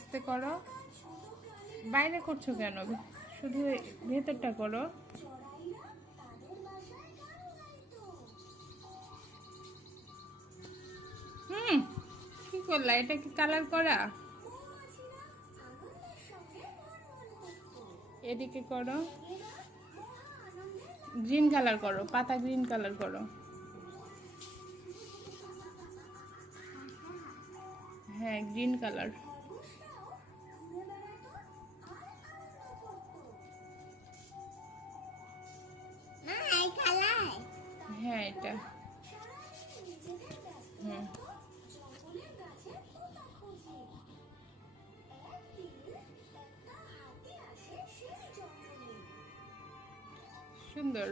আস্তে করো। বাইরে করছো কেন? শুধু ভেতরটা করো। কি করলা? এটা কি কালার করা? এদিকে করো, গ্রিন কালার করো, পাতা গ্রিন কালার করো। হ্যাঁ, গ্রিন কালার। হ্যাঁ, এটা। হুম, সুন্দর।